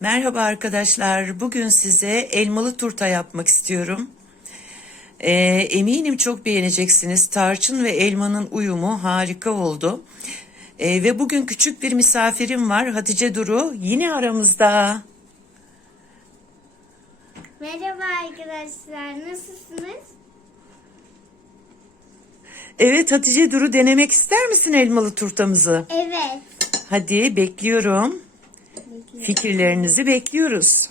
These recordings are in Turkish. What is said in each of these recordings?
Merhaba arkadaşlar. Bugün size elmalı turta yapmak istiyorum. Ee, eminim çok beğeneceksiniz. Tarçın ve elmanın uyumu harika oldu. Ee, ve bugün küçük bir misafirim var. Hatice Duru yine aramızda. Merhaba arkadaşlar, nasılsınız? Evet Hatice Duru denemek ister misin elmalı turtamızı? Evet. Hadi bekliyorum. Fikirlerinizi bekliyoruz.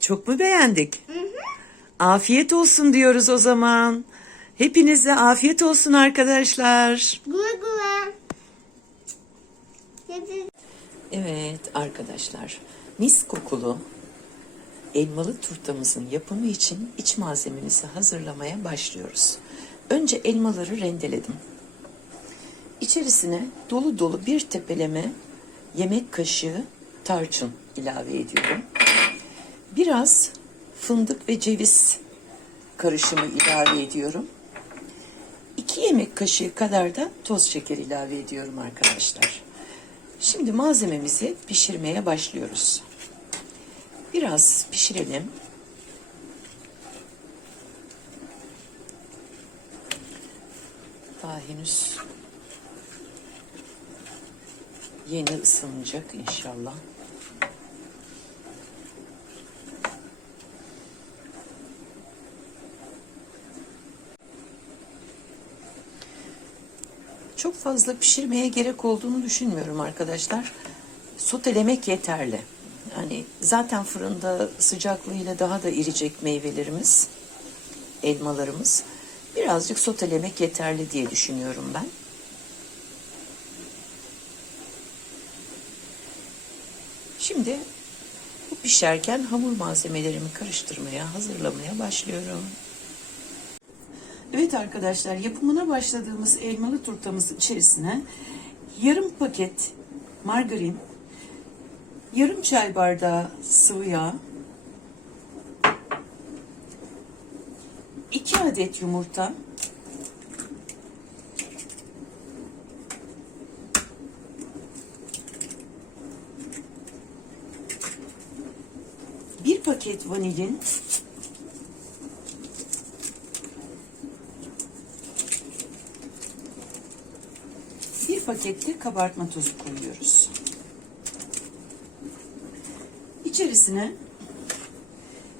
Çok mu beğendik? Afiyet olsun diyoruz o zaman. Hepinize afiyet olsun arkadaşlar. Gula. Hadi. Evet arkadaşlar, mis kokulu elmalı turtamızın yapımı için iç malzememizi hazırlamaya başlıyoruz. Önce elmaları rendeledim. İçerisine dolu dolu bir tepeleme yemek kaşığı tarçın ilave ediyorum. Biraz fındık ve ceviz karışımı ilave ediyorum. 2 yemek kaşığı kadar da toz şeker ilave ediyorum arkadaşlar. Şimdi malzememizi pişirmeye başlıyoruz. Biraz pişirelim. Daha henüz yeni ısınacak inşallah. Çok fazla pişirmeye gerek olduğunu düşünmüyorum arkadaşlar. Sotelemek yeterli. Yani zaten fırında sıcaklığıyla daha da eriyecek meyvelerimiz, elmalarımız. Birazcık sotelemek yeterli diye düşünüyorum ben. Şimdi bu pişerken hamur malzemelerimi karıştırmaya, hazırlamaya başlıyorum. Evet arkadaşlar yapımına başladığımız elmalı turtamızın içerisine yarım paket margarin, yarım çay bardağı sıvı yağ, 2 adet yumurta, bir paket vanilin, Bir pakette kabartma tozu koyuyoruz. İçerisine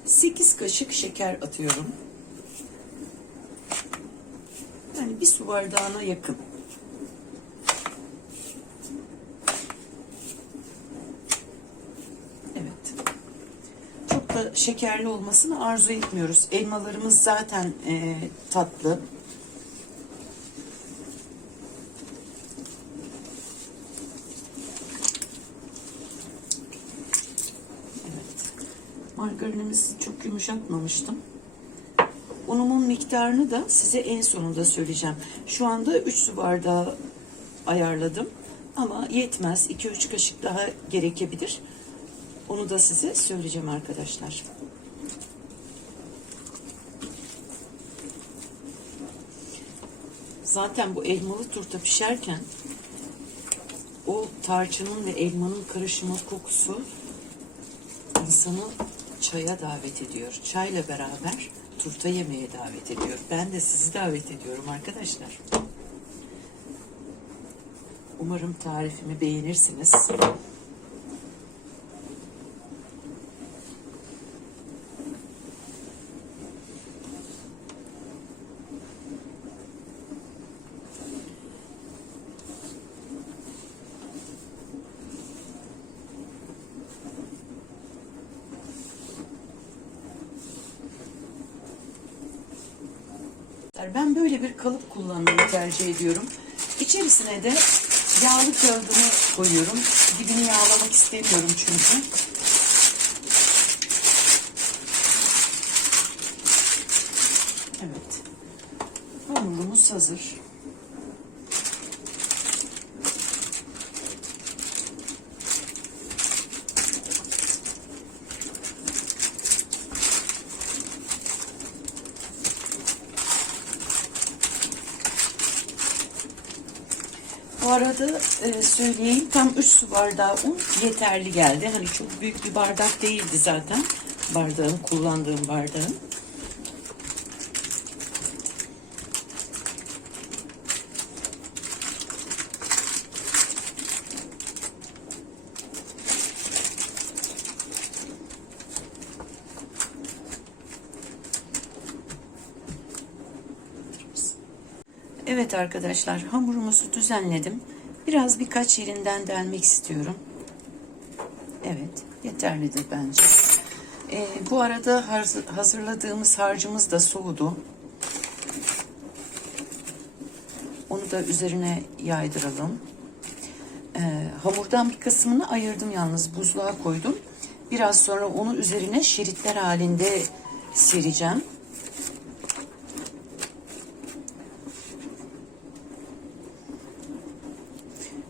8 kaşık şeker atıyorum. Yani bir su bardağına yakın. Evet. Çok da şekerli olmasını arzu etmiyoruz. Elmalarımız zaten e, tatlı. Evet. Margarinimizi çok yumuşatmamıştım. Unumun miktarını da size en sonunda söyleyeceğim. Şu anda 3 su bardağı ayarladım. Ama yetmez. 2-3 kaşık daha gerekebilir. Onu da size söyleyeceğim arkadaşlar. Zaten bu elmalı turta pişerken o tarçının ve elmanın karışımı kokusu insanı çaya davet ediyor. Çayla beraber turta yemeye davet ediyor. Ben de sizi davet ediyorum arkadaşlar. Umarım tarifimi beğenirsiniz. Ben böyle bir kalıp kullanmayı tercih ediyorum. İçerisine de yağlı kağıdını koyuyorum. Dibini yağlamak istemiyorum çünkü. Evet. Hamurumuz hazır. Arada e, söyleyeyim tam 3 su bardağı un yeterli geldi. Hani çok büyük bir bardak değildi zaten. Bardağın kullandığım bardağın. Evet arkadaşlar hamurumuzu düzenledim. Biraz birkaç yerinden delmek istiyorum. Evet yeterlidir bence. Ee, bu arada hazır- hazırladığımız harcımız da soğudu. Onu da üzerine yaydıralım. Ee, hamurdan bir kısmını ayırdım yalnız buzluğa koydum. Biraz sonra onu üzerine şeritler halinde sereceğim.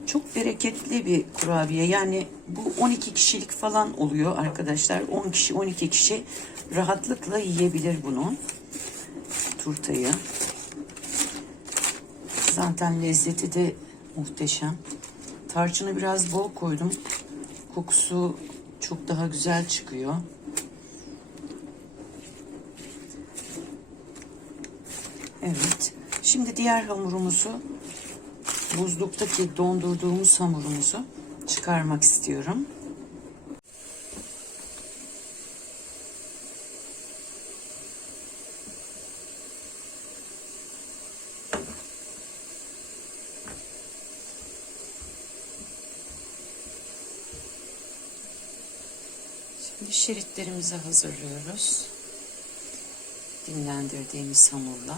Çok bereketli bir kurabiye. Yani bu 12 kişilik falan oluyor arkadaşlar. 10 kişi 12 kişi rahatlıkla yiyebilir bunu. Turtayı. Zaten lezzeti de muhteşem. Tarçını biraz bol koydum. Kokusu çok daha güzel çıkıyor. Evet. Şimdi diğer hamurumuzu buzluktaki dondurduğumuz hamurumuzu çıkarmak istiyorum. Şimdi şeritlerimizi hazırlıyoruz. Dinlendirdiğimiz hamurla.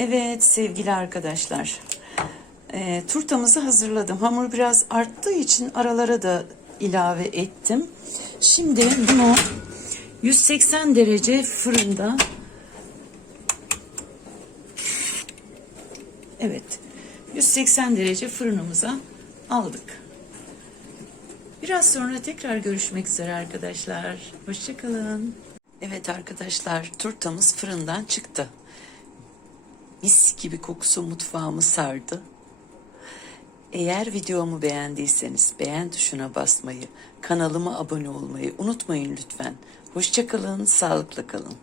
Evet sevgili arkadaşlar. E, turtamızı hazırladım. Hamur biraz arttığı için aralara da ilave ettim. Şimdi bunu 180 derece fırında Evet. 180 derece fırınımıza aldık. Biraz sonra tekrar görüşmek üzere arkadaşlar. Hoşçakalın. Evet arkadaşlar turtamız fırından çıktı. Mis gibi kokusu mutfağımı sardı. Eğer videomu beğendiyseniz beğen tuşuna basmayı, kanalıma abone olmayı unutmayın lütfen. Hoşçakalın, sağlıkla kalın.